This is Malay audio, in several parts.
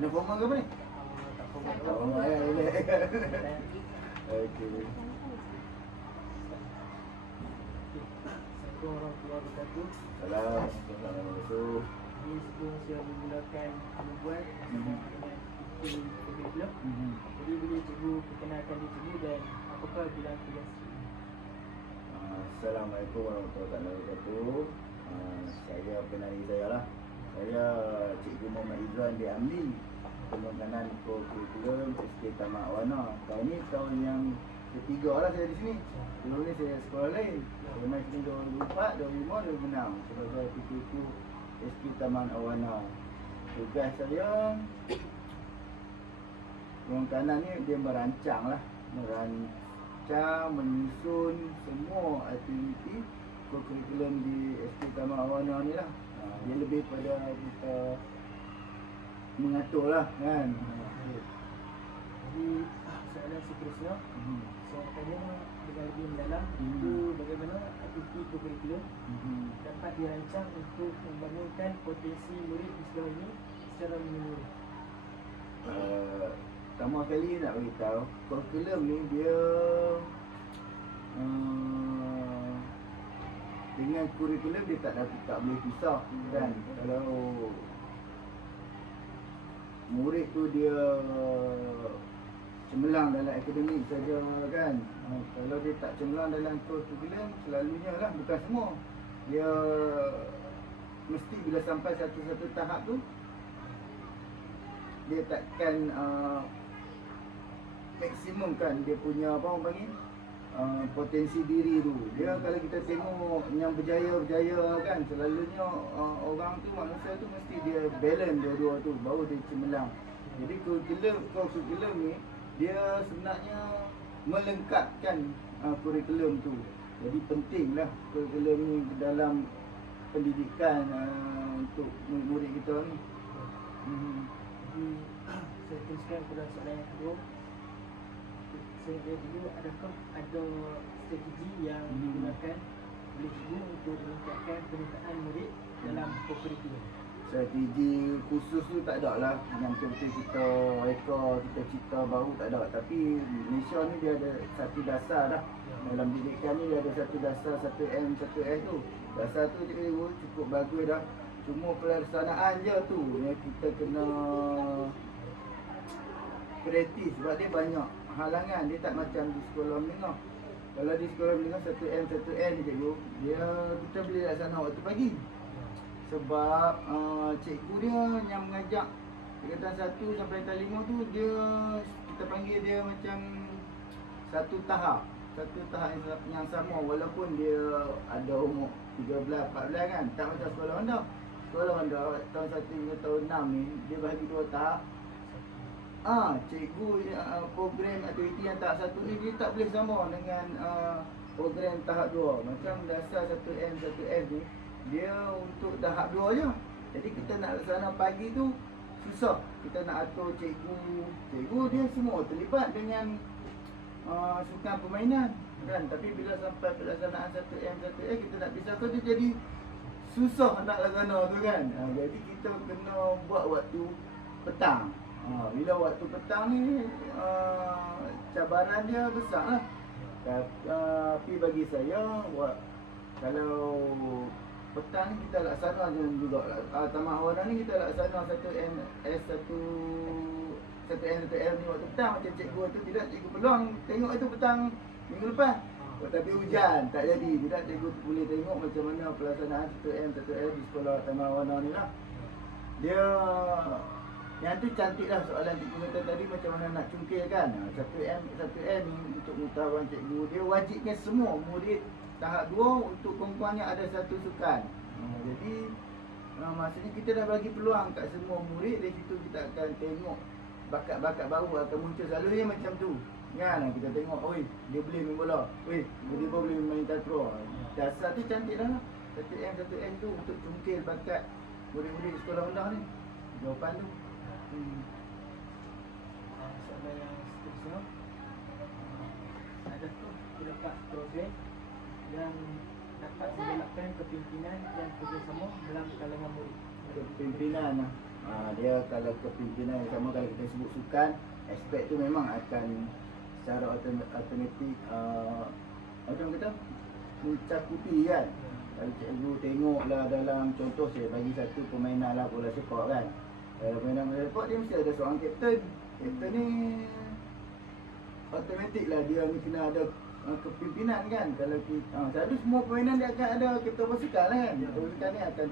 Kena formal ke apa ni? Tak formal. Tak formal ya. Okey. Assalamualaikum warahmatullahi wabarakatuh. Assalamualaikum. Ini sebelum saya memulakan pembuat dengan Iklim Club. Jadi boleh cikgu perkenalkan diri cikgu dan apakah bidang tugas cikgu? Assalamualaikum warahmatullahi wabarakatuh. Saya penari saya lah. Saya Cikgu Muhammad Izzuan bin Amli, Pemakanan Kurikulum SK Tamak Wana. Tahun ni tahun yang ketiga lah saya di sini. Dulu ni saya sekolah lain. Saya main sini 2004, 2005, 2006 sebagai PKQ SK Tamak Wana. Tugas saya Pemakanan ni dia merancang lah, menyusun semua aktiviti kurikulum di SK Tamak Wana ni lah. Dia lebih pada kita mengatur lah kan. Jadi soalan seterusnya saya tanya dengan lebih mendalam itu bagaimana aktiviti kurikulum dapat dirancang untuk membangunkan potensi murid di sekolah ini secara menyeluruh. Pertama kali nak beritahu, kurikulum ni dia dengan kurikulum dia tak boleh pisah kan. Kalau murid tu dia cemerlang dalam akademik saja kan, kalau dia tak cemerlang dalam kurikulum, selalunya lah, bukan semua, dia mesti bila sampai satu tahap tu dia takkan maksimumkan dia punya apa orang panggil potensi diri tu. Dia kalau kita tengok yang berjaya kan, selalunya orang tu, manusia tu mesti dia balance dua-dua tu, baru dia cemerlang. Jadi kurikulum ni dia sebenarnya melengkapkan kurikulum tu. Jadi pentinglah kurikulum ni dalam pendidikan untuk murid kita ni. Jadi saya teruskan kepada soalan yang kedua. Saya tanya dulu, adakah ada strategi yang digunakan oleh cikgu untuk meningkatkan penyertaan murid dalam kurikulum? Strategi khusus tu tak ada lah. Yang betul-betul kita reka, kita cipta baru tak ada. Tapi Malaysia ni dia ada satu dasar dah. Dalam pendidikan ni dia ada satu dasar, 1M, 1S tu. Dasar tu cukup bagus dah. Cuma pelaksanaan je tu yang kita kena kreatif, sebab dia banyak halangan. Dia tak macam di sekolah menengah. Kalau di sekolah menengah 1M, 1N je cikgu, dia kita boleh laksana waktu pagi. Sebab cikgu dia yang mengajak tingkatan 1 sampai tingkatan 5 tu, dia kita panggil dia macam satu tahap yang sama, walaupun dia ada umur 13, 14 kan. Tak macam sekolah rendah. Sekolah rendah tahun 1 hingga tahun 6 ni dia bahagi 2 tahap. Cikgu program aktiviti yang tahap 1 ni dia tak boleh sama dengan program tahap 2. Macam dasar 1M, 1S ni dia untuk tahap 2 je. Jadi kita nak laksana pagi tu susah. Kita nak atur cikgu dia semua terlibat dengan sukan permainan kan. Tapi bila sampai pelaksanaan 1M, 1S kita nak pisahkan, dia jadi susah nak laksana tu kan. Jadi kita kena buat waktu petang. Bila waktu petang ni cabaran dia besar lah. Tapi bagi saya kalau petang ni kita laksana juga. Tamak Wana ni kita laksana 1MS, 1M ni waktu petang. Macam cikgu tu tidak, cikgu peluang tengok itu petang minggu lepas. Tapi hujan tak jadi. Tidak, cikgu boleh tengok macam mana pelaksanaan 1M, 1S di sekolah Tamak Wana ni lah. Dia yang tu cantik lah soalan cikgu kata tadi, macam mana nak cungkilkan 1M ni untuk pengetahuan cikgu. Dia wajibkan semua murid tahap 2 untuk kurang-kurangnya ada satu sukan. Jadi maksudnya kita dah bagi peluang kat semua murid. Dari situ kita akan tengok bakat-bakat baru akan muncul. Selalunya macam tu kan, kita tengok, oi dia boleh main bola, oi dia boleh main takraw. Dasar tu cantik dah lah. 1M, 1M tu untuk cungkil bakat murid-murid sekolah rendah ni. Jawapan tu. Soalan yang seterusnya, adakah terdapat program yang dapat menggalakkan kepimpinan dan kerjasama dalam kalangan murid? Kepimpinan lah. Dia kalau kepimpinan sama kalau kita sebut sukan, aspek tu memang akan secara automatik macam kata mencakupi kan. Kalau cikgu tengoklah dalam contoh saya bagi satu permainan lah bola sepak kan. Permainan bola sepak dia mesti ada seorang kapten. Kapten ni automatik lah dia ni kena ada kepimpinan kan. Kalau kita selalu semua permainan dia akan ada ketua pasukan lah kan. Ketua pasukan ni akan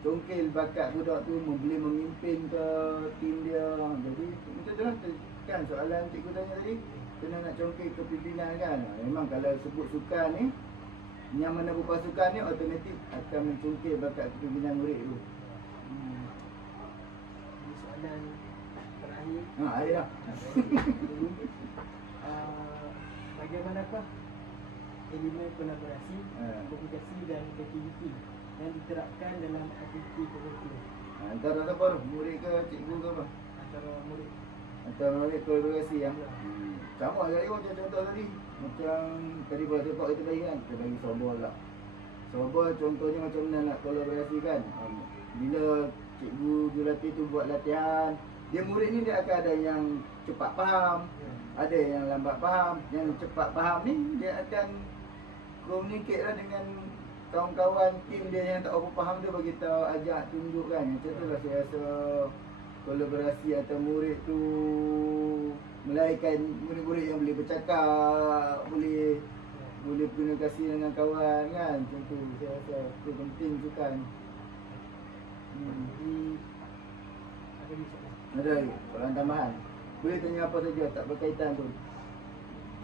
congkil bakat budak tu boleh memimpin ke tim dia. Jadi macam tu lah kan soalan cikgu tanya tadi, kena nak congkil kepimpinan kan. Memang kalau sebut sukan ni, yang mana berpasukan ni automatik akan mencongkil bakat kepimpinan murid tu. Ini soalan terakhir. Ada dah. Bagaimanakah elemen kolaborasi, komunikasi dan kreativiti yang diterapkan dalam aktiviti kurikulum Antara siapa tu? Murid ke cikgu ke apa? antara murid? Antara murid kolaborasi yang sama juga macam contoh tadi. Macam tadi bola sepak kita bagi kan, kita bagi softball lah. Softball contohnya macam mana nak kolaborasi kan. Bila cikgu jurulatih tu buat latihan, dia murid ni dia akan ada yang cepat faham, ada yang lambat faham. Yang cepat faham ni dia akan communicate lah dengan kawan-kawan tim dia yang tak apa faham tu, bagi tahu, ajak, tunjuk kan. Macam tu lah saya rasa kolaborasi atau murid tu melahirkan murid-murid yang boleh bercakap, boleh komunikasi dengan kawan kan. Macam tu saya rasa itu penting tu kan. Jadi apa ni soalan? Ada lagi soalan tambahan? Boleh tanya apa saja tak berkaitan tu.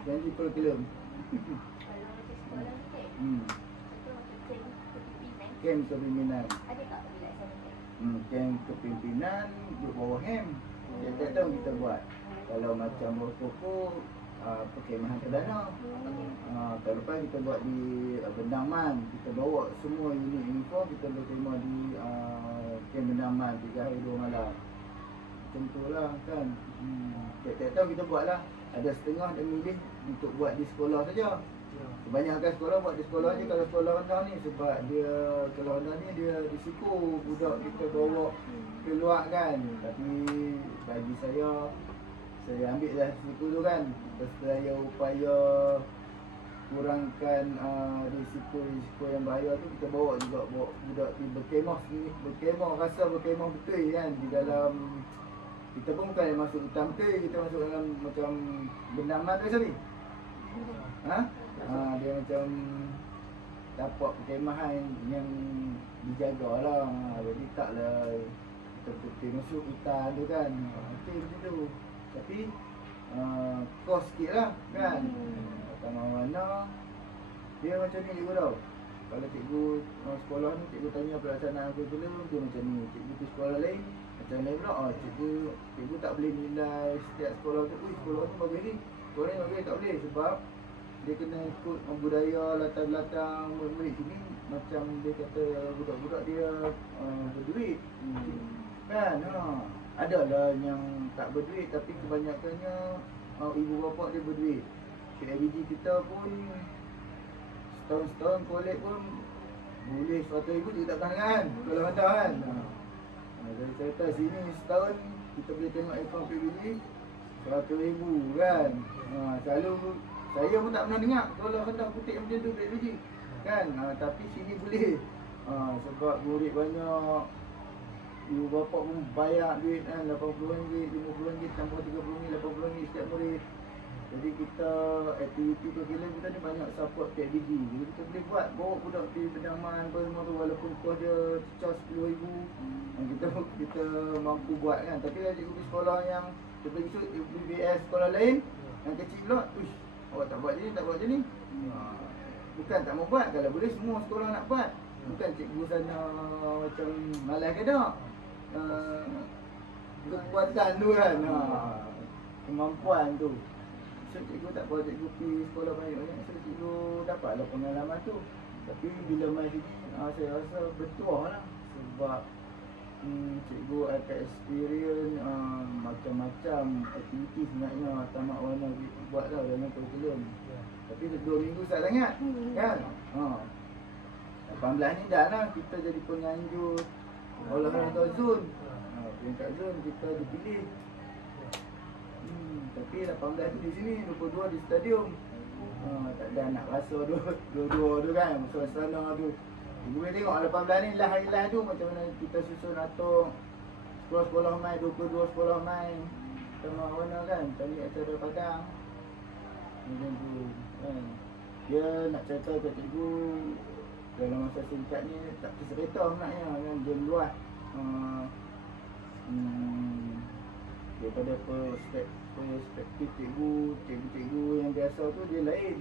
Janji kurikulum. Kalau macam sekolah ni kan, contoh macam camp kepimpinan, Kem kepimpinan. ada tak dilaksanakan? Kem kepimpinan duduk bawah HEM. Tiap-tiap tahun kita buat. Kalau macam bawah pokok, perkhemahan perdana. Tahun lepas kita buat di Bendaman. Kita bawa semua unit uniform, kita berkhemah di kem Bendaman 3 hari 2 malam. Macam tu lah kan. Tiap-tiap tahun kita buat lah. Ada setengah dia milih untuk buat di sekolah saja. Kebanyakan sekolah buat di sekolah je. Kalau sekolah rendah ni, sebab dia sekolah rendah ni dia risiko budak kita bawa keluar kan. Tapi bagi saya ambil lah risiko tu kan. Saya upaya kurangkan risiko yang bahaya tu. Kita bawa juga budak di berkemah rasa berkemah betul kan. Di dalam kita pun bukan masuk hutan betul, kita masuk dalam macam Bendaman tu Sabi. Dia macam tapak perkemahan yang dijaga lah. Jadi taklah betul-betul masuk hutan tu kan. Betul macam tu. Tapi kos sikit lah kan. Tak mana dia macam ni cikgu tau. Kalau cikgu sekolah ni, cikgu tanya pelaksanaan kurikulum dia macam ni. Cikgu tu sekolah lain macam lain pula. Cikgu tak boleh nilai setiap sekolah tu. Sekolah tu bagus ni, sekolah ni bagus, tak boleh. Sebab dia kena ikut budaya latar belakang murid sini. Macam dia kata budak-budak dia berduit kan. Adalah yang tak berduit, tapi kebanyakannya ibu bapa dia berduit. KLG kita pun setahun kolek pun boleh 100,000 juga tak tahan kan. Kalau rendah kan. Jadi saya kata sini setahun kita boleh tengok account PBG 100,000 kan. Selalu saya pun tak pernah dengar kalau rendah putih macam tu PBG kan. Tapi sini boleh. Sebab murid banyak, ibu bapa pun bayar duit kan, RM80, RM50, tambah RM30, RM80 setiap murid. Jadi kita aktiviti kurikulum kita ni banyak support PBG. Jadi kita boleh buat, bawa budak pergi Bendaman apa semua tu, walaupun kos dia cecah RM10,000, kita mampu buat kan. Tapi kalau cikgu pergi sekolah yang kita pergi BBS sekolah lain yang kecil pula, awak tak buat je ni, tak buat je ni. Bukan tak mau buat, kalau boleh semua sekolah nak buat. Bukan cikgu sana macam malas ke tak. Kekuatan tu kan, kemampuan tu. So cikgu tak buat, cikgu pergi sekolah banyak-banyak, so cikgu dapatlah pengalaman tu. Tapi bila mai sini, saya rasa bertuah lah. Sebab cikgu akan experience macam-macam aktiviti sebenarnya Tamak Warna buat lah dalam kurikulum. Tapi 2 minggu tak sangat kan. 18 ni dah lah kita jadi penganjur olahraga zon. peringkat zon kita dipilih. Tapi 18 tu di sini, 22 di stadium. Tak ada nak rasa dua-dua tu kan, suasana tu. Ibu boleh tengok 18 ni lah tu macam mana kita susun atur sekolah-sekolah main, 22 sekolah main. Sama mana kan, tadi acara padang. Macam tu kan. Dia nak cerita kat cikgu dalam masa singkat ni tak cerita sebenarnya kan, dia luas. Daripada perspektif cikgu yang biasa tu dia lain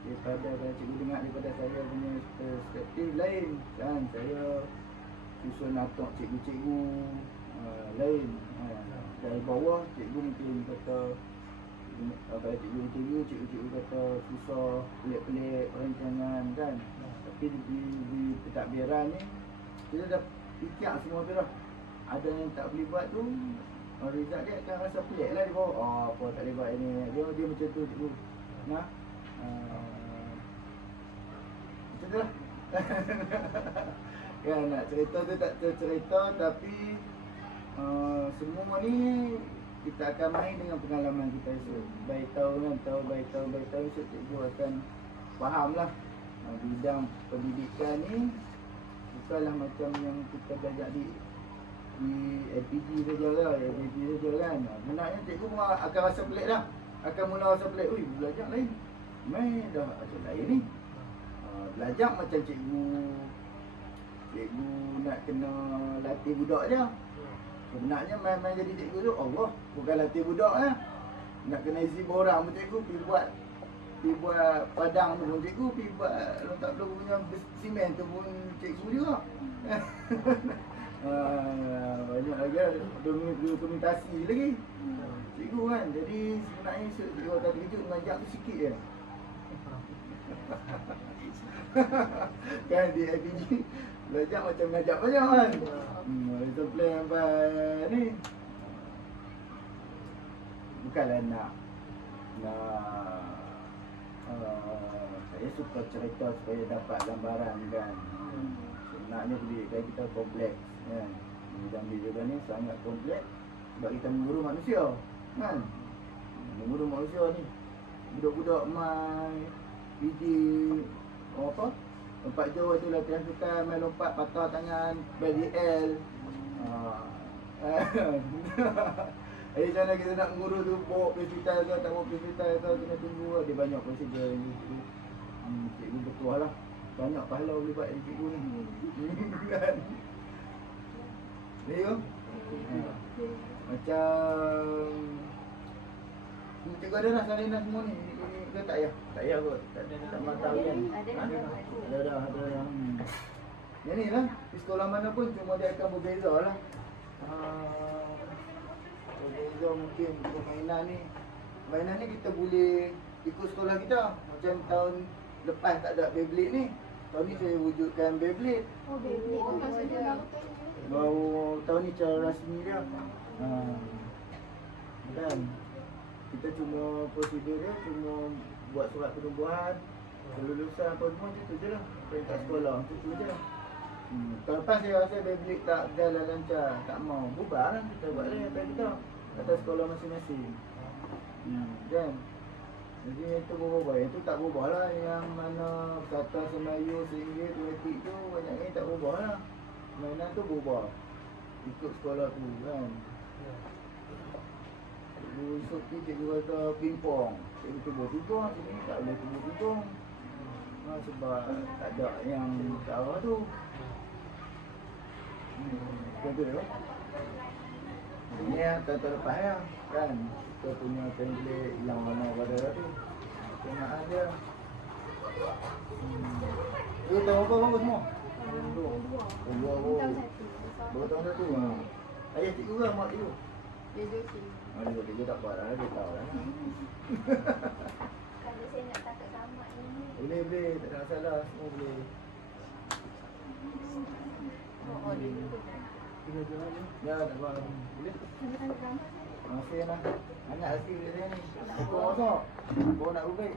daripada kalau cikgu dengar daripada saya punya perspektif lain kan. Saya susun atuk cikgu-cikgu lain dari bawah. Cikgu mungkin kata kalau cikgu kata susah, pelik-pelik perancangan kan. Tapi di pentadbiran ni kita dah fikir semua tu dah. Ada yang tak boleh buat tu, Rizal dia akan rasa pelik lah di bawah. Apa tak boleh buat ini. Dia macam tu cikgu. Nah, macam tu lah. Kan nak cerita tu tak cerita, tapi semua ni kita akan main dengan pengalaman kita esok. Baik tahun esok cikgu akan faham lah bidang pendidikan ni bukanlah macam yang kita belajar di LPG saja lah, kan. Benarnya cikgu pun akan rasa pelik dah. Akan mula rasa pelik, ui belajar lain. Main dah macam lain ni. Belajar macam cikgu nak kena latih budak dia. Sebenarnya main-main jadi cikgu tu, Allah, bukan latih budak lah. Nak kena isi borang pun cikgu, pergi buat padang tu pun cikgu, pergi buat lontak blok punya simen tu pun cikgu juga. Banyak lagi dokumentasi lagi cikgu kan. Jadi sebenarnya cikgu akan terkejut mengajar tu sikit je. Kan di LPG belajar macam mengajar banyak kan. Lesson plan sampai ni bukanlah nak saya suka cerita supaya dapat gambaran kan. Sebenarnya pendidikan kita kompleks kan. Bidang pendidikan ni sangat kompleks sebab kita mengurus manusia kan. Mengurus manusia ni budak-budak main PD apa tempat jauh tu latihan sukan, main lompat patah tangan, BDL. Jadi macam mana kita nak mengurus tu, bawa hospital ke tak bawa hospital ke, kena tunggu. Dia banyak prosedur ni tu. Cikgu betul lah. Banyak pahala boleh buat dari cikgu ni. Kan? Ni macam cikgu ada dah salinan semua ni. Ke tak payah? Tak payah kot. Tak mahu kan? Ada. Yang ni lah. Di sekolah mana pun cuma dia akan berbeza lah. Berbeza mungkin permainan ni. Permainan ni kita boleh ikut sekolah kita. Macam tahun lepas tak ada Beyblade ni. Tahun ni saya wujudkan Beyblade. Oh, Beyblade tu maksudnya Baru tahun ni cara rasmi dia. Kan? Kita cuma prosedur dia, cuma buat surat penubuhan, kelulusan apa semua macam tu je lah. Peringkat sekolah, macam tu je lah. Tahun lepas saya rasa Beyblade tak jalan lancar, tak mau. Bubar lah, kita buat lah atas kita. Atas sekolah masing-masing. Kan? Jadi itu berubah, yang tu tak berubah lah. Yang mana kata Semayu, Singgit, Tuetik tu banyaknya tak berubah lah. Mainan tu berubah ikut sekolah tu kan. Cikgu esok ni cikgu kata pingpong, cikgu tubuh pingpong, sini tak boleh tubuh pingpong. Sebab tak ada yang ke arah tu. Macam tu lah. Ini yang tahun lepas ya kan. Kita punya template yang mana pada tu kenaan dia. Tu tahun apa bagus semua? Dua. Baru tahun satu. Ayah cikgu ke mak cikgu? dia joki. Dia cikgu tak apa lah, dia tahu lah. Kalau saya nak takut sama ini. Boleh, tak ada masalah, semua boleh. Oh, dia joki dah. Tinggal jalan ni. Ya, tak apa. Boleh. Ada gambar. Masih lah. Anak lagi dia ni. Kau masuk. Kau nak rubai.